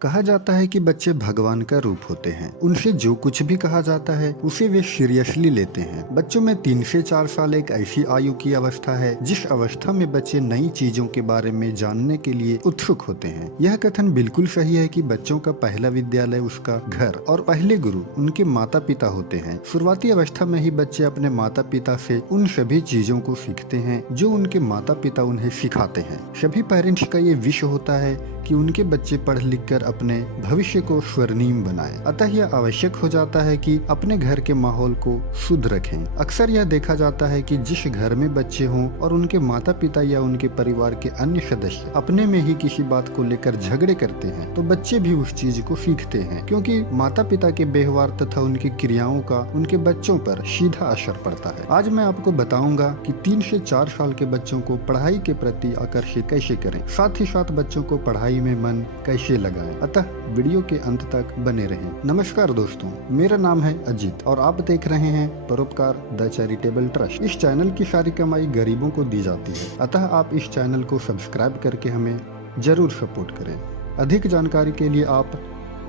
कहा जाता है कि बच्चे भगवान का रूप होते हैं। उनसे जो कुछ भी कहा जाता है उसे वे सीरियसली लेते हैं। बच्चों में 3 से 4 साल एक ऐसी आयु की अवस्था है जिस अवस्था में बच्चे नई चीजों के बारे में जानने के लिए उत्सुक होते हैं। यह कथन बिल्कुल सही है कि बच्चों का पहला विद्यालय उसका घर और पहले गुरु उनके माता पिता होते हैं। शुरुआती अवस्था में ही बच्चे अपने माता पिता से उन सभी चीजों को सीखते हैं जो उनके माता पिता उन्हें सिखाते हैं। सभी पेरेंट्स का ये विश होता है कि उनके बच्चे पढ़ लिख कर अपने भविष्य को स्वर्णिम बनाएं। अतः यह आवश्यक हो जाता है कि अपने घर के माहौल को शुद्ध रखें। अक्सर यह देखा जाता है कि जिस घर में बच्चे हों और उनके माता पिता या उनके परिवार के अन्य सदस्य अपने में ही किसी बात को लेकर झगड़े करते हैं तो बच्चे भी उस चीज को सीखते हैं, क्योंकि माता पिता के व्यवहार तथा उनकी क्रियाओं का उनके बच्चों पर सीधा असर पड़ता है। आज मैं आपको बताऊंगा कि 3 से 4 साल के बच्चों को पढ़ाई के प्रति आकर्षित कैसे करें, साथ ही साथ बच्चों को पढ़ाई में मन कैसे लगाएं। अतः वीडियो के अंत तक बने रहें। नमस्कार दोस्तों, मेरा नाम है अजीत और आप देख रहे हैं परोपकार द चैरिटेबल ट्रस्ट। इस चैनल की सारी कमाई गरीबों को दी जाती है, अतः आप इस चैनल को सब्सक्राइब करके हमें जरूर सपोर्ट करें। अधिक जानकारी के लिए आप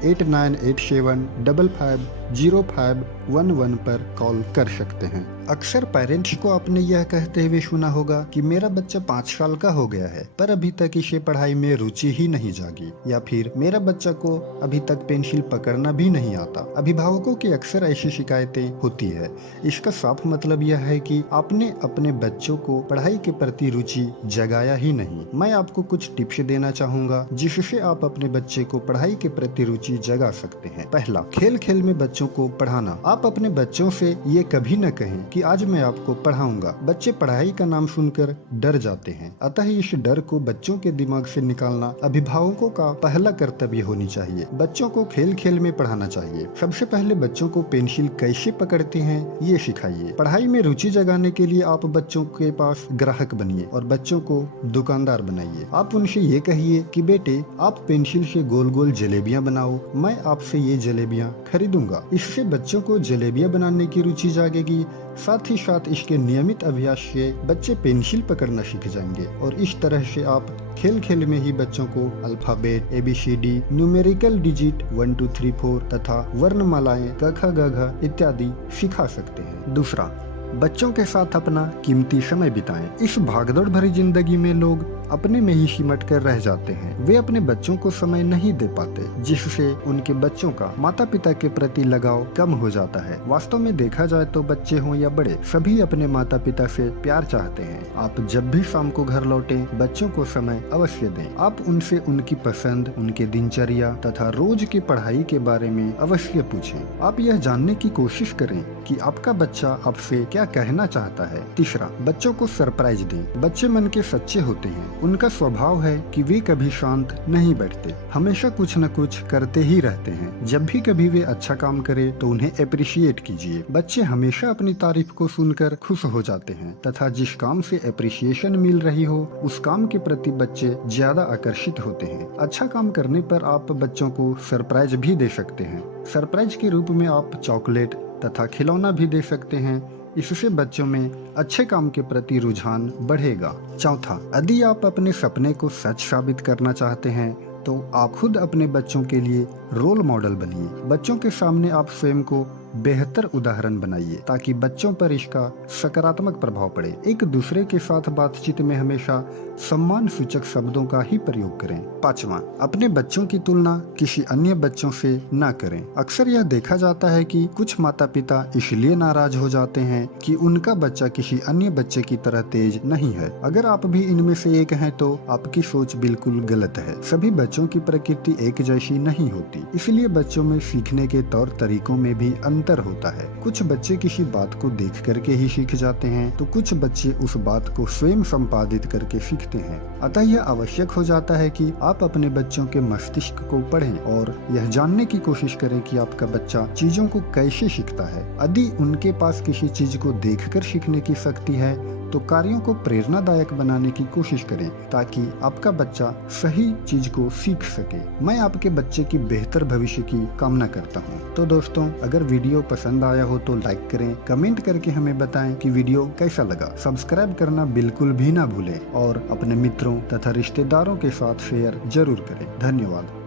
8987550511 पर कॉल कर सकते हैं। अक्सर पेरेंट्स को आपने यह कहते हुए सुना होगा कि मेरा बच्चा 5 साल का हो गया है पर अभी तक इसे पढ़ाई में रुचि ही नहीं जागी, या फिर मेरा बच्चा को अभी तक पेंसिल पकड़ना भी नहीं आता। अभिभावकों की अक्सर ऐसी शिकायतें होती है। इसका साफ मतलब यह है कि आपने अपने बच्चों को पढ़ाई के प्रति रुचि जगाया ही नहीं। मैं आपको कुछ टिप्स देना चाहूँगा जिससे आप अपने बच्चे को पढ़ाई के प्रति रुचि जगा सकते हैं। पहला, खेल खेल में बच्चों को पढ़ाना। आप अपने बच्चों से ये कभी न कहें कि आज मैं आपको पढ़ाऊंगा। बच्चे पढ़ाई का नाम सुनकर डर जाते हैं, अतः इस डर को बच्चों के दिमाग से निकालना अभिभावकों का पहला कर्तव्य होनी चाहिए। बच्चों को खेल खेल में पढ़ाना चाहिए। सबसे पहले बच्चों को पेंसिल कैसे पकड़ते हैं ये सिखाइए। पढ़ाई में रुचि जगाने के लिए आप बच्चों के पास ग्राहक बनिए और बच्चों को दुकानदार बनाइए। आप उनसे ये कहिए कि बेटे आप पेंसिल से गोल गोल जलेबियाँ बनाओ, मैं आपसे ये जलेबियाँ खरीदूंगा। इससे बच्चों को जलेबियाँ बनाने की रुचि जागेगी। साथ ही साथ इसके नियमित अभ्यास से बच्चे पेंसिल पकड़ना सीख जाएंगे और इस तरह से आप खेल खेल में ही बच्चों को अल्फाबेट, ABCD, न्यूमेरिकल डिजिट 1 2 3 4 तथा वर्णमालाएं क ख ग घ इत्यादि सिखा सकते हैं। दूसरा, बच्चों के साथ अपना कीमती समय बिताएं। इस भागदौड़ भरी जिंदगी में लोग अपने में ही सिमट कर रह जाते हैं। वे अपने बच्चों को समय नहीं दे पाते, जिससे उनके बच्चों का माता पिता के प्रति लगाव कम हो जाता है। वास्तव में देखा जाए तो बच्चे हों या बड़े, सभी अपने माता पिता से प्यार चाहते हैं। आप जब भी शाम को घर लौटें, बच्चों को समय अवश्य दें। आप उनसे उनकी पसंद, उनके दिनचर्या तथा रोज की पढ़ाई के बारे में अवश्य पूछें। आप यह जानने की कोशिश करें कि आपका बच्चा आपसे क्या कहना चाहता है। तीसरा, बच्चों को सरप्राइज दें। बच्चे मन के सच्चे होते हैं। उनका स्वभाव है कि वे कभी शांत नहीं बैठते, हमेशा कुछ न कुछ करते ही रहते हैं। जब भी कभी वे अच्छा काम करे तो उन्हें अप्रिशिएट कीजिए। बच्चे हमेशा अपनी तारीफ को सुनकर खुश हो जाते हैं तथा जिस काम से अप्रिशिएशन मिल रही हो उस काम के प्रति बच्चे ज्यादा आकर्षित होते हैं। अच्छा काम करने पर आप बच्चों को सरप्राइज भी दे सकते हैं। सरप्राइज के रूप में आप चॉकलेट तथा खिलौना भी दे सकते हैं। इससे बच्चों में अच्छे काम के प्रति रुझान बढ़ेगा। चौथा, यदि आप अपने सपने को सच साबित करना चाहते हैं तो आप खुद अपने बच्चों के लिए रोल मॉडल बनिए। बच्चों के सामने आप स्वयं को बेहतर उदाहरण बनाइए ताकि बच्चों पर इसका सकारात्मक प्रभाव पड़े। एक दूसरे के साथ बातचीत में हमेशा सम्मान सूचक शब्दों का ही प्रयोग करें। पांचवा, अपने बच्चों की तुलना किसी अन्य बच्चों से न करें। अक्सर यह देखा जाता है कि कुछ माता पिता इसलिए नाराज हो जाते हैं कि उनका बच्चा किसी अन्य बच्चे की तरह तेज नहीं है। अगर आप भी इनमें से एक हैं तो आपकी सोच बिल्कुल गलत है। सभी बच्चों की प्रकृति एक जैसी नहीं होती, इसलिए बच्चों में सीखने के तौर तरीकों में भी अंतर होता है। कुछ बच्चे किसी बात को देख करके ही सीख जाते हैं तो कुछ बच्चे उस बात को स्वयं संपादित करके सीखते हैं। अतः यह आवश्यक हो जाता है कि आप अपने बच्चों के मस्तिष्क को पढ़ें और यह जानने की कोशिश करें कि आपका बच्चा चीजों को कैसे सीखता है। यदि उनके पास किसी चीज को देखकर सीखने की शक्ति है तो कार्यों को प्रेरणादायक बनाने की कोशिश करें ताकि आपका बच्चा सही चीज को सीख सके। मैं आपके बच्चे की बेहतर भविष्य की कामना करता हूं। तो दोस्तों, अगर वीडियो पसंद आया हो तो लाइक करें, कमेंट करके हमें बताएं कि वीडियो कैसा लगा। सब्सक्राइब करना बिल्कुल भी ना भूलें और अपने मित्रों तथा रिश्तेदारों के साथ शेयर जरूर करें। धन्यवाद।